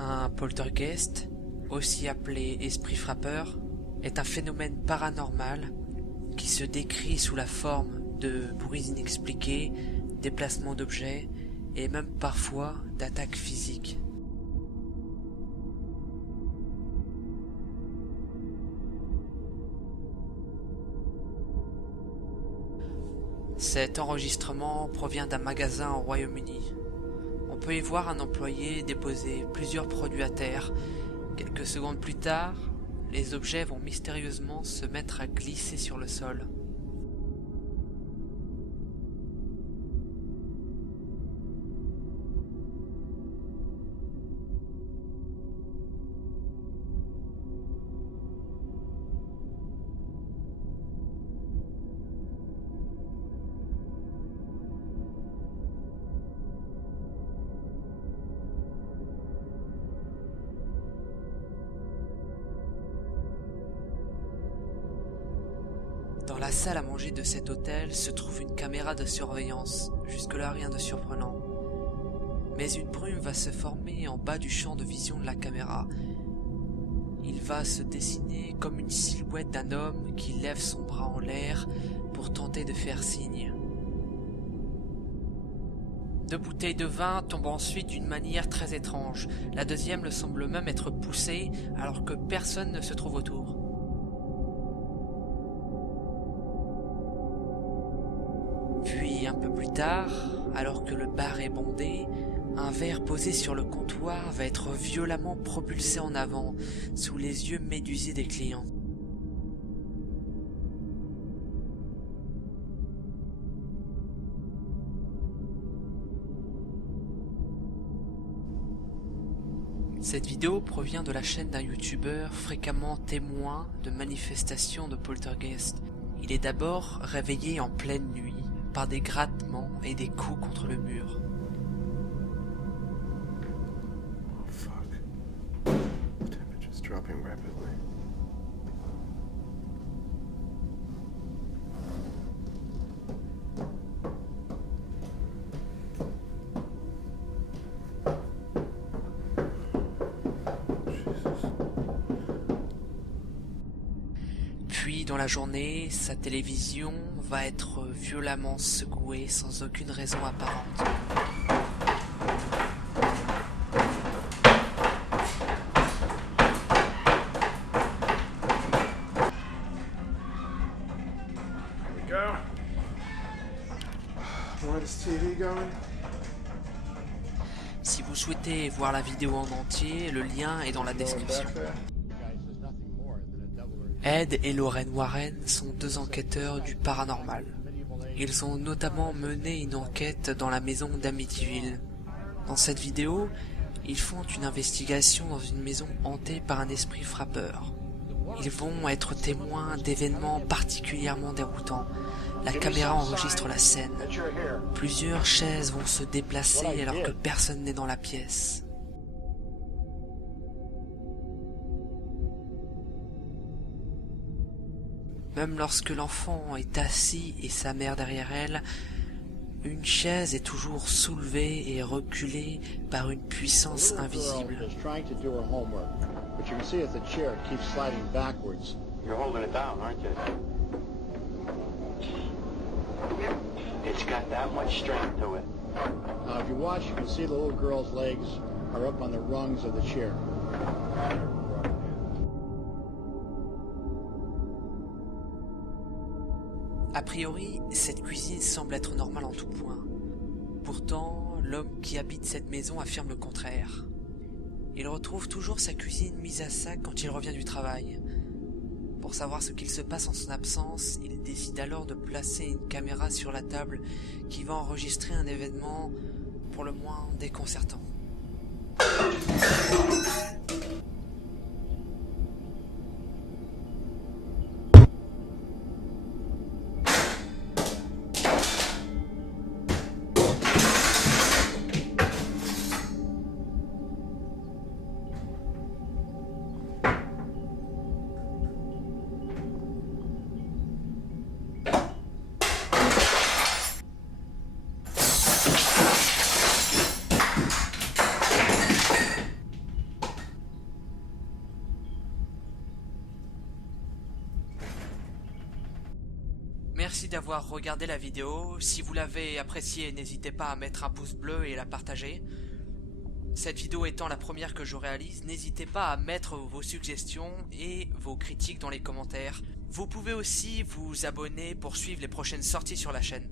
Un poltergeist, aussi appelé esprit frappeur, est un phénomène paranormal qui se décrit sous la forme de bruits inexpliqués, déplacements d'objets et même parfois d'attaques physiques. Cet enregistrement provient d'un magasin au Royaume-Uni. On peut y voir un employé déposer plusieurs produits à terre. Quelques secondes plus tard, les objets vont mystérieusement se mettre à glisser sur le sol. Dans la salle à manger de cet hôtel se trouve une caméra de surveillance, jusque-là rien de surprenant. Mais une brume va se former en bas du champ de vision de la caméra. Il va se dessiner comme une silhouette d'un homme qui lève son bras en l'air pour tenter de faire signe. 2 bouteilles de vin tombent ensuite d'une manière très étrange. La deuxième le semble même être poussée alors que personne ne se trouve autour. Puis un peu plus tard, alors que le bar est bondé, un verre posé sur le comptoir va être violemment propulsé en avant, sous les yeux médusés des clients. Cette vidéo provient de la chaîne d'un youtubeur fréquemment témoin de manifestations de poltergeist. Il est d'abord réveillé en pleine nuit par des grattements et des coups contre le mur. Oh fuck. The temperature's dropping rapidly. Puis dans la journée, sa télévision va être violemment secouée sans aucune raison apparente. Go. Where is TV going? Si vous souhaitez voir la vidéo en entier, le lien est dans la description. Ed et Lorraine Warren sont 2 enquêteurs du paranormal. Ils ont notamment mené une enquête dans la maison d'Amityville. Dans cette vidéo, ils font une investigation dans une maison hantée par un esprit frappeur. Ils vont être témoins d'événements particulièrement déroutants. La caméra enregistre la scène. Plusieurs chaises vont se déplacer alors que personne n'est dans la pièce. Même lorsque l'enfant est assis et sa mère derrière elle, une chaise est toujours soulevée et reculée par une puissance invisible. You're holding it down, aren't you? It's got that much strength to it. Now, if you watch, you can see the little girl's legs are up on the rungs of the chair. A priori, cette cuisine semble être normale en tout point. Pourtant, l'homme qui habite cette maison affirme le contraire. Il retrouve toujours sa cuisine mise à sac quand il revient du travail. Pour savoir ce qu'il se passe en son absence, il décide alors de placer une caméra sur la table qui va enregistrer un événement pour le moins déconcertant. Merci d'avoir regardé la vidéo. Si vous l'avez appréciée, n'hésitez pas à mettre un pouce bleu et la partager. Cette vidéo étant la première que je réalise, n'hésitez pas à mettre vos suggestions et vos critiques dans les commentaires. Vous pouvez aussi vous abonner pour suivre les prochaines sorties sur la chaîne.